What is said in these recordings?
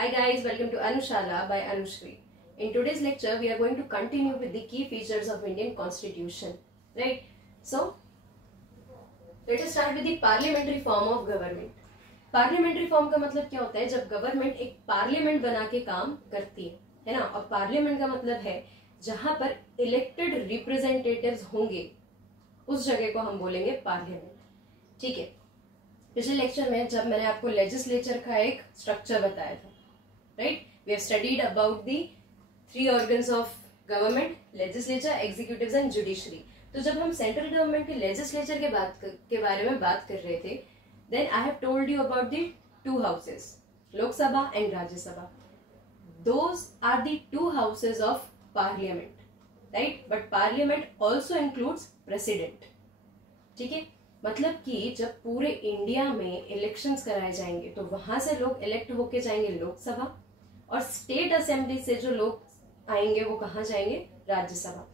Hi guys, welcome to Anushala by Anushri. In today's lecture, we are going to continue with the key features of Indian Constitution. Right? So, let us start with the parliamentary form of government. Parliamentary form का मतलब क्या होता है? जब government एक parliament बना के काम करती है ना? और पार्लियामेंट का मतलब है जहां पर इलेक्टेड रिप्रेजेंटेटिव्स होंगे, उस जगह को हम बोलेंगे पार्लियामेंट. ठीक है. पिछले लेक्चर में जब मैंने आपको लेजिस्लेचर का एक स्ट्रक्चर बताया था, right, we have studied about the 3 organs of government, legislature, executive and judiciary. तो जब हम सेंट्रल गवर्नमेंट के लेजिस्लेचर के बारे में बात कर रहे थे, then I have told you about the 2 houses, Lok Sabha and Rajya Sabha. Those are the 2 houses of parliament, right? But parliament also includes president. ठीक है, मतलब कि जब पूरे इंडिया में इलेक्शंस कराए जाएंगे तो वहां से लोग इलेक्ट होके जाएंगे लोकसभा, और स्टेट असेंबली से जो लोग आएंगे वो कहाँ जाएंगे? राज्यसभा.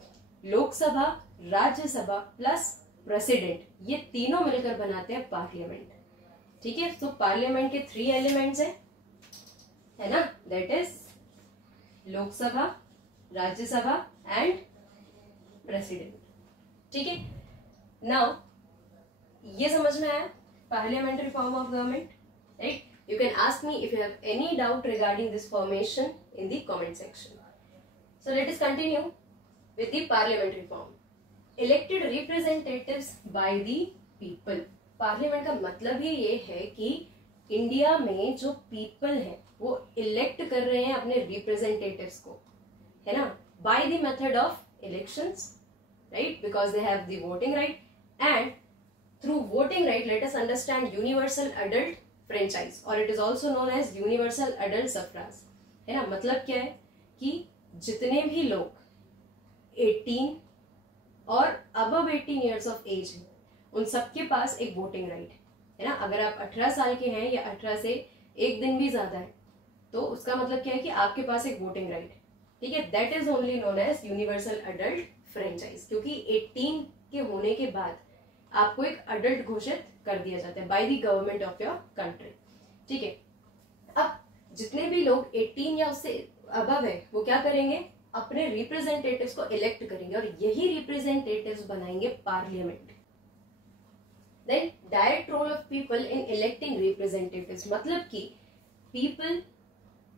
लोकसभा, राज्यसभा प्लस प्रेसिडेंट, ये तीनों मिलकर बनाते हैं पार्लियामेंट. ठीक है. तो पार्लियामेंट के 3 एलिमेंट्स है ना, that is Lok Sabha, Rajya Sabha and president. ठीक है. नाउ ये समझ में आया parliamentary form of government, right? You can ask me if you have any doubt regarding this formation in the comment section. So let us continue with the parliamentary form. Elected representatives by the people. Parliament का मतलब ही ये है कि India में जो people है वो elect कर रहे हैं अपने रिप्रेजेंटेटिव्स को, है ना, by the method of elections, right, because they have the voting right. And through voting right let us understand universal adult franchise, और it is also known as universal adult suffrage. है ना, मतलब क्या है कि जितने भी लोग 18 और अबव 18 ईयर्स ऑफ एज है, उन सबके पास एक वोटिंग राइट है ना. अगर आप 18 साल के हैं या 18 से एक दिन भी ज्यादा है तो उसका मतलब क्या है कि आपके पास एक वोटिंग राइट है. ठीक है. That is only known as universal adult franchise, क्योंकि 18 के होने के बाद आपको एक अडल्ट घोषित कर दिया जाता है by the government of your country. ठीक है. अब जितने भी लोग 18 या उससे अबव है वो क्या करेंगे? अपने रिप्रेजेंटेटिव्स को इलेक्ट करेंगे, और यही रिप्रेजेंटेटिव्स बनाएंगे parliament. Then direct role of people in electing representatives, मतलब कि people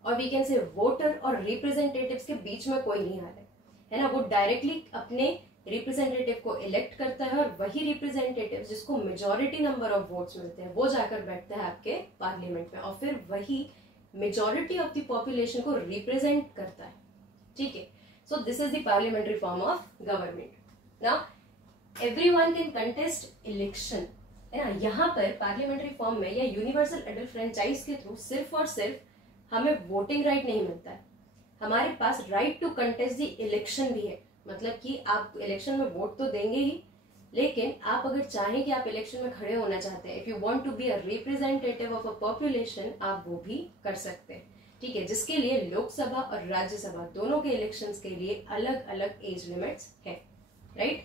और we can say voter और representatives के बीच में कोई नहीं आ रहा है ना. वो डायरेक्टली अपने रिप्रेजेंटेटिव को इलेक्ट करता है, और वही रिप्रेजेंटेटिव जिसको मेजॉरिटी नंबर ऑफ वोट्स मिलते हैं वो जाकर बैठता है आपके पार्लियामेंट में, और फिर वही मेजॉरिटी ऑफ द पॉपुलेशन को रिप्रेजेंट करता है. ठीक है. सो this is the parliamentary form of government. Now everyone can contest election, है ना. यहाँ पर पार्लियामेंट्री फॉर्म में या यूनिवर्सल अडल्ट फ्रेंचाइज के थ्रू सिर्फ और सिर्फ हमें वोटिंग राइट नहीं मिलता है, हमारे पास right to contest the election भी है. मतलब कि आप इलेक्शन में वोट तो देंगे ही, लेकिन आप अगर चाहें कि आप इलेक्शन में खड़े होना चाहते हैं, if you want to be a representative of a population, आप वो भी कर सकते हैं. ठीक है. जिसके लिए लोकसभा और राज्यसभा दोनों के इलेक्शंस के लिए अलग अलग एज लिमिट्स है, right.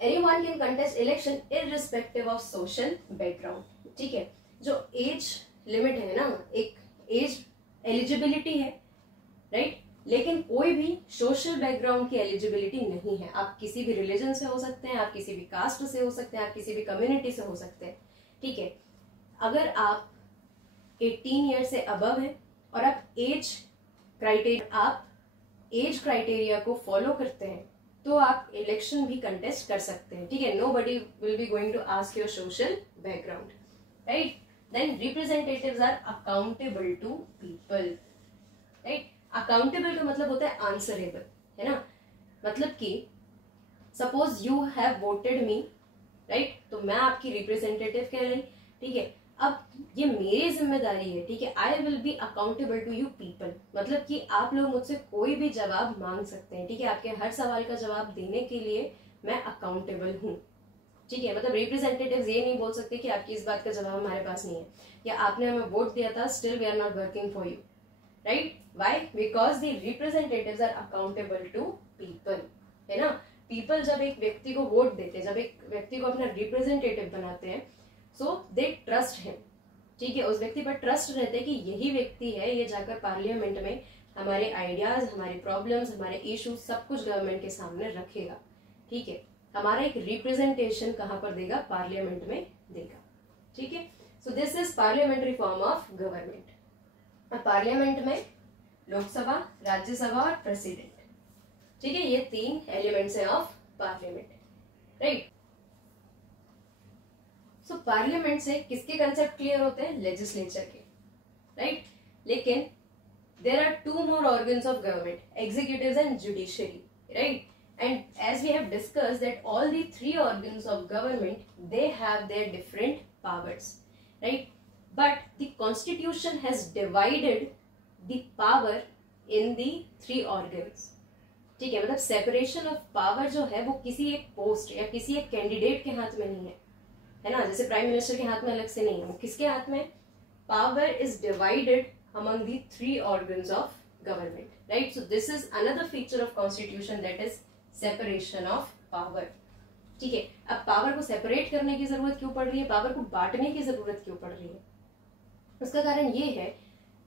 Anyone can contest election irrespective of social background. ठीक है. जो एज लिमिट है ना, एक एज एलिजिबिलिटी है, राइट, लेकिन कोई भी सोशल बैकग्राउंड की एलिजिबिलिटी नहीं है. आप किसी भी रिलीजन से हो सकते हैं, आप किसी भी कास्ट से हो सकते हैं, आप किसी भी कम्युनिटी से हो सकते हैं. ठीक है. अगर आप 18 ईयर से अबव है और आप एज क्राइटेरिया को फॉलो करते हैं तो आप इलेक्शन भी कंटेस्ट कर सकते हैं. ठीक है. Nobody will be going to ask your social background, right. Then representatives are accountable to people, right. Accountable का मतलब होता है आंसरेबल, है ना. मतलब कि suppose you have voted me, right, तो मैं आपकी रिप्रेजेंटेटिव कह रही. ठीक है. अब ये मेरी जिम्मेदारी है. ठीक है. I will be accountable to you people, मतलब कि आप लोग मुझसे कोई भी जवाब मांग सकते हैं. ठीक है. आपके हर सवाल का जवाब देने के लिए मैं अकाउंटेबल हूँ. ठीक है. मतलब रिप्रेजेंटेटिव्स ये नहीं बोल सकते कि आपकी इस बात का जवाब हमारे पास नहीं है, या आपने हमें वोट दिया था, still we are not working for you, right. Why? Because the representatives are accountable to people, है ना. पीपल जब एक व्यक्ति को वोट देते हैं, जब एक व्यक्ति को अपना रिप्रेजेंटेटिव बनाते हैं, सो दे ट्रस्ट हिम, ठीक है, उस व्यक्ति पर ट्रस्ट रहता है कि यही व्यक्ति है, ये जाकर पार्लियामेंट में हमारे आइडियाज, हमारे प्रॉब्लम्स, हमारे इश्यूज सब कुछ गवर्नमेंट के सामने रखेगा। ठीक है, हमारा एक रिप्रेजेंटेशन कहाँ पर देगा, पार्लियामेंट में देगा। ठीक है, सो this is parliamentary form of government. Parliament में लोकसभा, राज्यसभा और प्रेसिडेंट। ठीक है, ये 3 एलिमेंट्स है of parliament, right. So parliament से किसके कंसेप्ट क्लियर होते हैं, लेजिस्लेचर के, राइट। लेकिन there are 2 more organs of government, executives and judiciary, right? And as we have discussed that all the 3 organs of government, they have their different powers, right? But the constitution has divided the power in the 3 organs. ठीक है, मतलब separation of power जो है वो किसी एक post या किसी एक कैंडिडेट के हाथ में नहीं है ना, जैसे प्राइम मिनिस्टर के हाथ में अलग से नहीं है, वो किसके हाथ में, power is divided among the 3 organs of government, right? So this is another feature of constitution, that is separation of power. ठीक है, अब पावर को सेपरेट करने की जरूरत क्यों पड़ रही है, पावर को बांटने की जरूरत क्यों पड़ रही है, उसका कारण ये है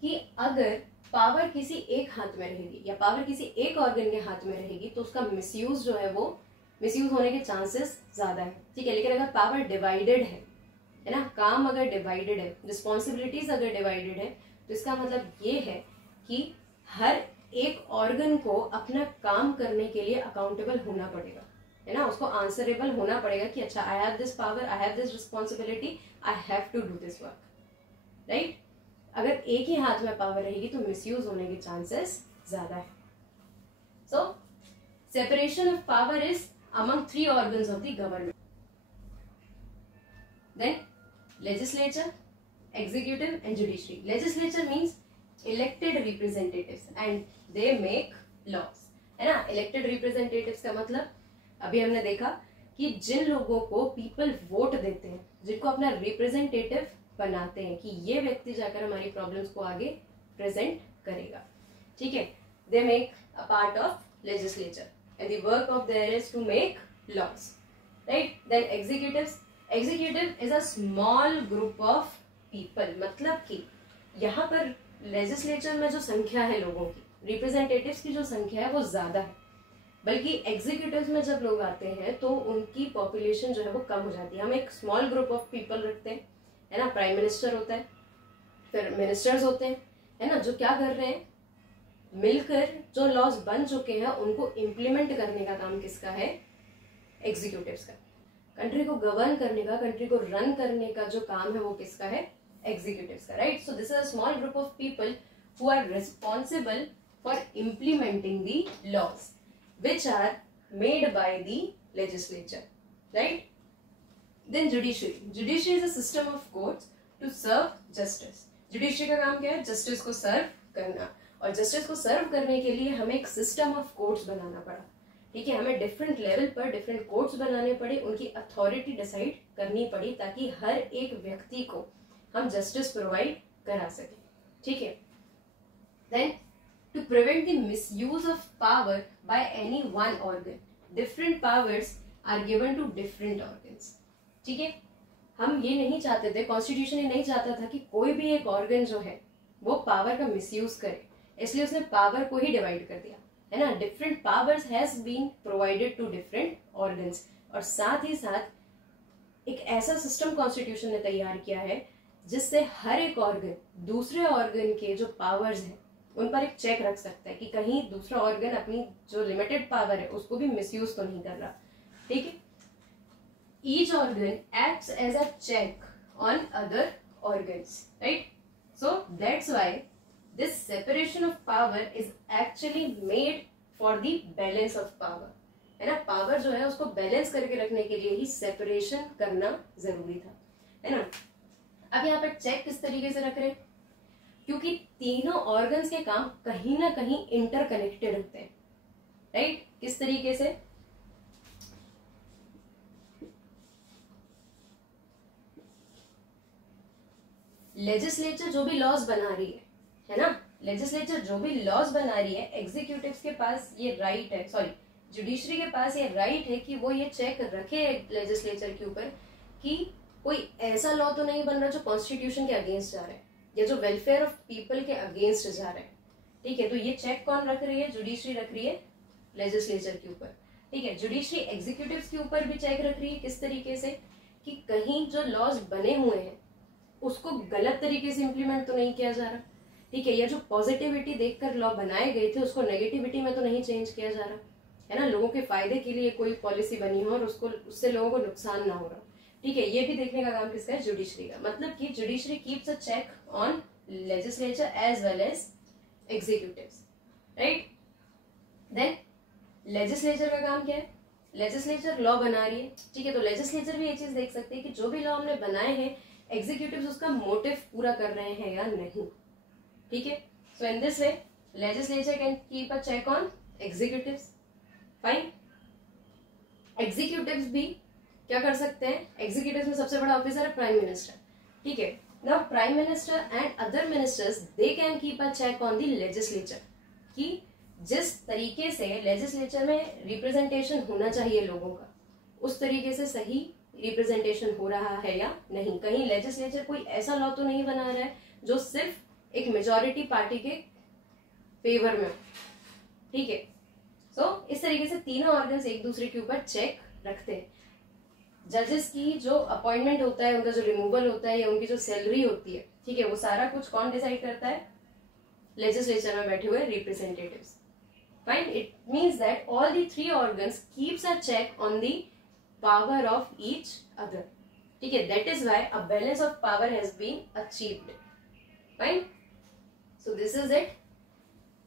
कि अगर पावर किसी एक हाथ में रहेगी या पावर किसी एक ऑर्गन के हाथ में रहेगी तो उसका मिसयूज जो है वो मिसयूज होने के चांसेस ज्यादा है। ठीक है, लेकिन अगर पावर डिवाइडेड है ना, काम अगर डिवाइडेड है, रिस्पॉन्सिबिलिटीज अगर डिवाइडेड है, तो इसका मतलब ये है कि हर एक ऑर्गन को अपना काम करने के लिए अकाउंटेबल होना पड़ेगा, है ना, उसको आंसरेबल होना पड़ेगा कि अच्छा I have this power, I have this responsibility, I have to do this work, right. अगर एक ही हाथ में पावर रहेगी तो मिसयूज होने के चांसेस ज्यादा है। So separation of power is among 3 organs of the government. Then legislature, executive and judiciary. Legislature means elected representatives and they make laws, है ना। elected representatives का मतलब अभी हमने देखा कि जिन लोगों को पीपल वोट देते हैं, जिनको अपना रिप्रेजेंटेटिव बनाते हैं कि ये व्यक्ति जाकर हमारी प्रॉब्लम्स को आगे प्रेजेंट करेगा। ठीक है, they make a part of legislature and the work of their is to make laws, right. Then executives, executive is a small group of people, मतलब कि यहाँ पर लेजिस्लेचर में जो संख्या है लोगों की, रिप्रेजेंटेटिव्स की जो संख्या है वो ज्यादा है, बल्कि एग्जीक्यूटिव्स में जब लोग आते हैं तो उनकी पॉपुलेशन जो है वो कम हो जाती है। हम एक स्मॉल ग्रुप ऑफ पीपल रखते हैं, है ना, प्राइम मिनिस्टर होता है, फिर मिनिस्टर्स होते हैं, है ना, जो क्या कर रहे हैं, मिलकर जो लॉज बन चुके हैं उनको इम्प्लीमेंट करने का काम किसका है, एग्जीक्यूटिव्स का। कंट्री को गवर्न करने का, कंट्री को रन करने का जो काम है वो किसका है, एग्जीक्यूटिव्स का, right. So this is a small group of people who are responsible for implementing the laws which are made by the legislature, right? Then judiciary. Judiciary is a system of courts to serve justice. Judiciary का काम क्या है, justice को serve करना, और justice को serve करने के लिए हमें एक system of courts बनाना पड़ा। ठीक है, हमें different level पर different courts बनाने पड़े, उनकी authority decide करनी पड़ी ताकि हर एक व्यक्ति को हम justice provide करा सकें। ठीक है, then to prevent the misuse of power by any one organ, different powers are given to different organs. ठीक है, हम ये नहीं चाहते थे, कॉन्स्टिट्यूशन ये नहीं चाहता था कि कोई भी एक ऑर्गन जो है वो पावर का मिसयूज करे, इसलिए उसने पावर को ही डिवाइड कर दिया, है ना। Different powers has been provided to different organs, और साथ ही साथ एक ऐसा सिस्टम कॉन्स्टिट्यूशन ने तैयार किया है जिससे हर एक ऑर्गन दूसरे ऑर्गन के जो पावर्स हैं उन पर एक चेक रख सकता है कि कहीं दूसरा ऑर्गन अपनी जो लिमिटेड पावर है उसको भी मिसयूज तो नहीं कर रहा। ठीक है, each organ acts as a check on other organs, right. So that's why this separation of power is actually made for the balance of power, है ना। पावर जो है उसको बैलेंस करके रखने के लिए ही सेपरेशन करना जरूरी था, है ना। अब यहाँ पर चेक किस तरीके से रख रहे हैं, क्योंकि तीनों ऑर्गन्स के काम कहीं ना कहीं इंटरकनेक्टेड होते हैं, राइट। किस तरीके से, लेजिस्लेचर जो भी लॉज बना रही है ना, लेजिस्लेचर जो भी लॉज बना रही है, एग्जीक्यूटिव्स के पास ये राइट है, सॉरी जुडिशरी के पास ये राइट है कि वो ये चेक रखे लेजिस्लेचर के ऊपर कि कोई ऐसा लॉ तो नहीं बन रहा जो कॉन्स्टिट्यूशन के अगेंस्ट जा रहा है या जो वेलफेयर ऑफ पीपल के अगेंस्ट जा रहा है। ठीक है, तो ये चेक कौन रख रही है? जुडिशरी रख रही है लेजिस्लेचर के ऊपर। ठीक है, जुडिशरी एग्जीक्यूटिव्स के ऊपर भी चेक रख रही है। किस तरीके से? कि कहीं जो लॉज बने हुए हैं उसको गलत तरीके से इम्प्लीमेंट तो नहीं किया जा रहा। ठीक है, या जो पॉजिटिविटी देखकर लॉ बनाए गए थे उसको नेगेटिविटी में तो नहीं चेंज किया जा रहा है ना। लोगों के फायदे के लिए कोई पॉलिसी बनी हो और उससे लोगों को नुकसान ना हो रहा। ठीक है, ये भी देखने का काम किसका है? जुडिशरी का। मतलब कि judiciary keeps a check on legislature as well as executives, right. Then legislature का काम क्या है? लेजिस्लेचर लॉ बना रही है। ठीक है, तो लेजिस्लेचर भी ये चीज देख सकते हैं कि जो भी लॉ हमने बनाए हैं एग्जीक्यूटिव्स उसका मोटिव पूरा कर रहे हैं या नहीं। ठीक है, so in this way legislature can keep a check on executives. Fine. Executives भी क्या कर सकते हैं? एग्जीक्यूटिव्स में सबसे बड़ा ऑफिसर है प्राइम मिनिस्टर। ठीक है, now prime minister and other ministers they can keep a check on the legislature कि जिस तरीके से लेजिस्लेचर में रिप्रेजेंटेशन होना चाहिए लोगों का उस तरीके से सही रिप्रेजेंटेशन हो रहा है या नहीं। कहीं लेजिस्लेचर कोई ऐसा लॉ तो नहीं बना रहा है जो सिर्फ एक मेजॉरिटी पार्टी के फेवर में। ठीक है, सो इस तरीके से तीनों ऑर्गन्स एक दूसरे के ऊपर चेक रखते हैं। जजेस की जो अपॉइंटमेंट होता है, उनका जो रिमूवल होता है या उनकी जो सैलरी होती है, ठीक है, वो सारा कुछ कौन डिसाइड करता है? लेजिस्लेचर में बैठे हुए representatives. Fine. It means that all the three organs keeps a check on the power of each other. ठीक है, that is why a balance of power has been achieved. Fine. So this is it.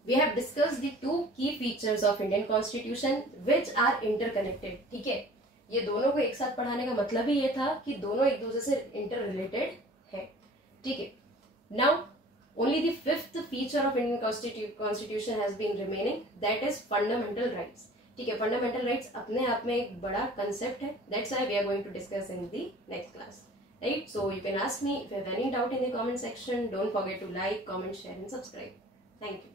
We have discussed the two key features of Indian Constitution which are interconnected. ठीक है, ये दोनों को एक साथ पढ़ाने का मतलब ही ये था कि दोनों एक दूसरे से इंटररिलेटेड है। ठीक है, now only the fifth feature of Indian Constitution has been remaining, that is fundamental rights. ठीक है, fundamental rights अपने आप में एक बड़ा concept है. That's why we are going to discuss in the next class. Right? So you can ask me if you have any doubt in the comment section. Don't forget to like, comment, share and subscribe. Thank you.